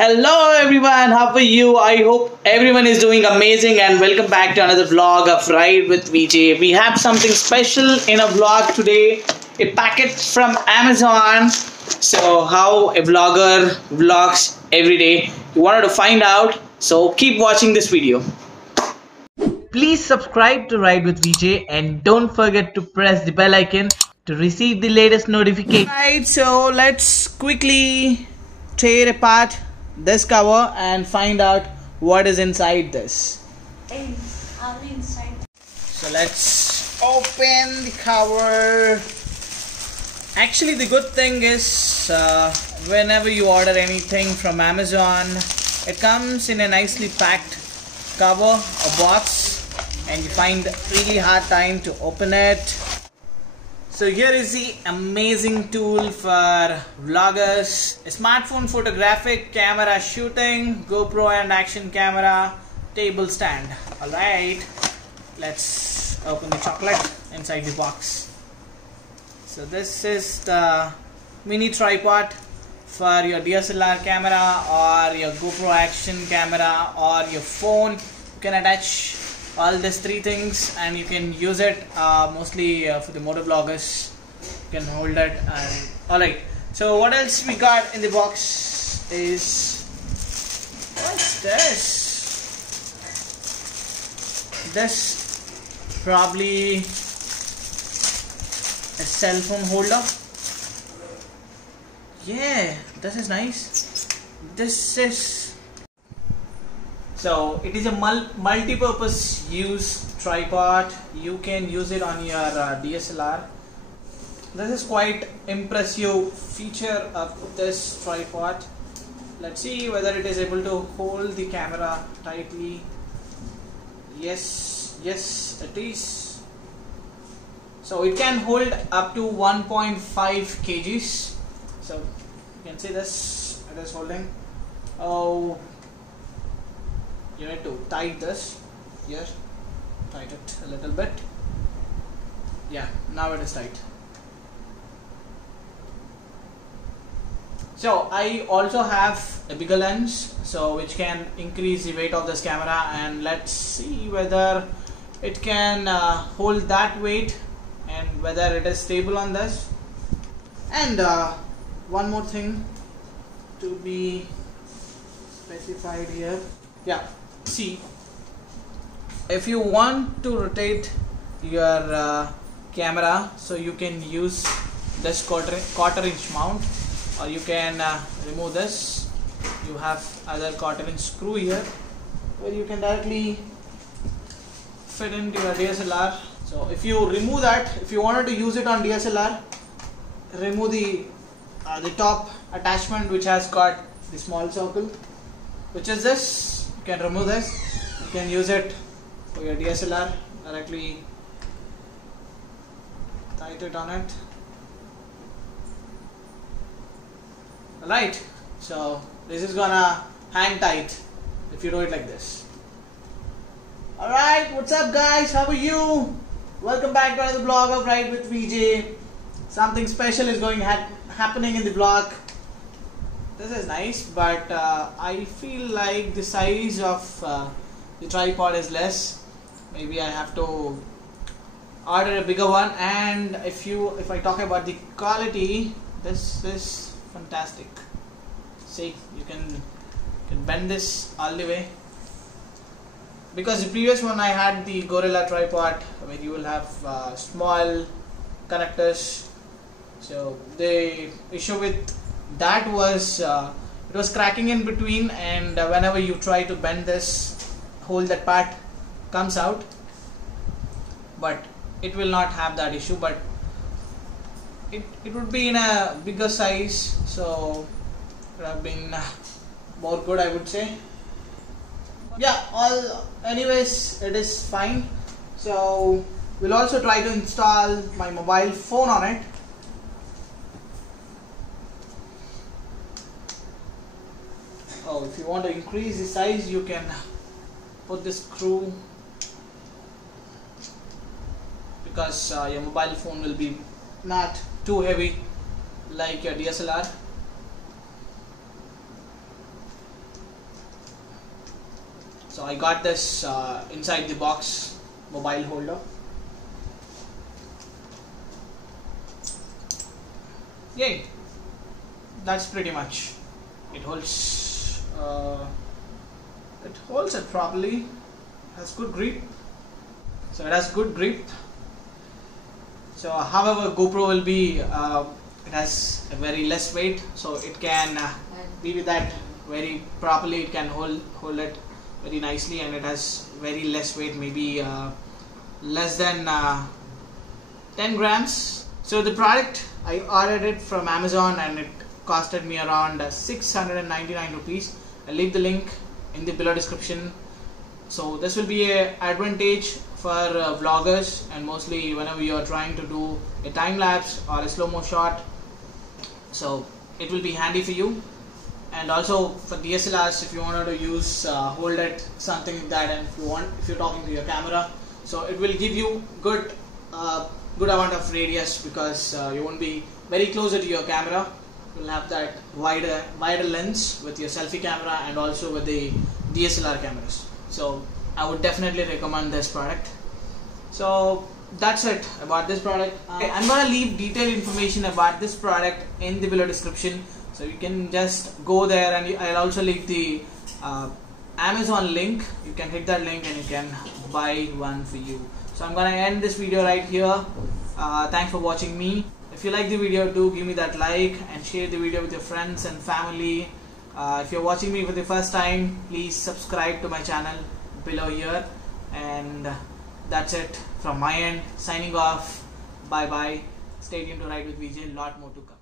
Hello everyone, how are you? I hope everyone is doing amazing and welcome back to another vlog of Ride with VJ. We have something special in a vlog today, a packet from Amazon. So how a vlogger vlogs every day, you wanted to find out, so keep watching this video. Please subscribe to Ride with VJ and don't forget to press the bell icon to receive the latest notification. Right, so let's quickly tear apart this cover and find out what is inside this. Inside. So let's open the cover. Actually, the good thing is whenever you order anything from Amazon, it comes in a nicely packed cover, a box, and you find really hard time to open it. So here is the amazing tool for vloggers, a smartphone photographic camera shooting, GoPro and action camera, table stand. Alright, let's open the chocolate inside the box. So this is the mini tripod for your DSLR camera or your GoPro action camera or your phone. You can attach all these three things and you can use it mostly for the motovloggers. You can hold it and alright. So what else we got in the box is, what's this? This probably a cell phone holder. Yeah, this is nice. This is, so it is a multi-purpose use tripod. You can use it on your DSLR. This is quite impressive feature of this tripod. Let's see whether it is able to hold the camera tightly. Yes, it is. So it can hold up to 1.5 kgs. So you can see this, it is holding. Oh, you need to tight this here, tight it a little bit. Yeah, now it is tight. So I also have a bigger lens, so which can increase the weight of this camera, and let's see whether it can hold that weight and whether it is stable on this. And one more thing to be specified here. Yeah, see, if you want to rotate your camera, so you can use this quarter inch mount, or you can remove this. You have other quarter inch screw here where you can directly fit into your DSLR. So if you remove that, if you wanted to use it on DSLR, remove the top attachment which has got the small circle, which is this. You can remove this. You can use it for your DSLR, directly tight it on it. Alright, so this is gonna hang tight if you do it like this. Alright, what's up guys, how are you? Welcome back to another vlog of Ride with VJ. Something special is going happening in the vlog. This is nice, but I feel like the size of the tripod is less. Maybe I have to order a bigger one. And if I talk about the quality, this is fantastic. See, you can bend this all the way, because the previous one I had the Gorilla tripod where you will have small connectors. So the issue with that was it was cracking in between, and whenever you try to bend this, hold that part comes out. But it will not have that issue, but it would be in a bigger size, so it would have been more good, I would say. Yeah, anyways, it is fine. So we'll also try to install my mobile phone on it. Oh, if you want to increase the size, you can put this screw, because your mobile phone will be not too heavy like your DSLR. So I got this inside the box mobile holder. Yay! That's pretty much. It holds it properly. Has good grip. So it has good grip. So however, GoPro will be it has a very less weight, so it can be with that very properly. It can hold it very nicely, and it has very less weight, maybe less than 10 grams. So the product, I ordered it from Amazon and it costed me around 699 rupees. I'll leave the link in the below description. So this will be an advantage for vloggers, and mostly whenever you are trying to do a time lapse or a slow-mo shot. So it will be handy for you. And also for DSLRs, if you wanted to use hold it, something like that, and if you're talking to your camera, so it will give you good amount of radius, because you won't be very closer to your camera. You'll have that wider lens with your selfie camera and also with the DSLR cameras. So I would definitely recommend this product. So that's it about this product. I'm gonna leave detailed information about this product in the below description, so you can just go there, and I'll also leave the Amazon link. You can hit that link and you can buy one for you. So I'm gonna end this video right here. Thanks for watching me. If you like the video, do give me that like and share the video with your friends and family. If you're watching me for the first time, please subscribe to my channel below here. And that's it from my end. Signing off. Bye bye. Stay tuned to Ride with VJ. Lot more to come.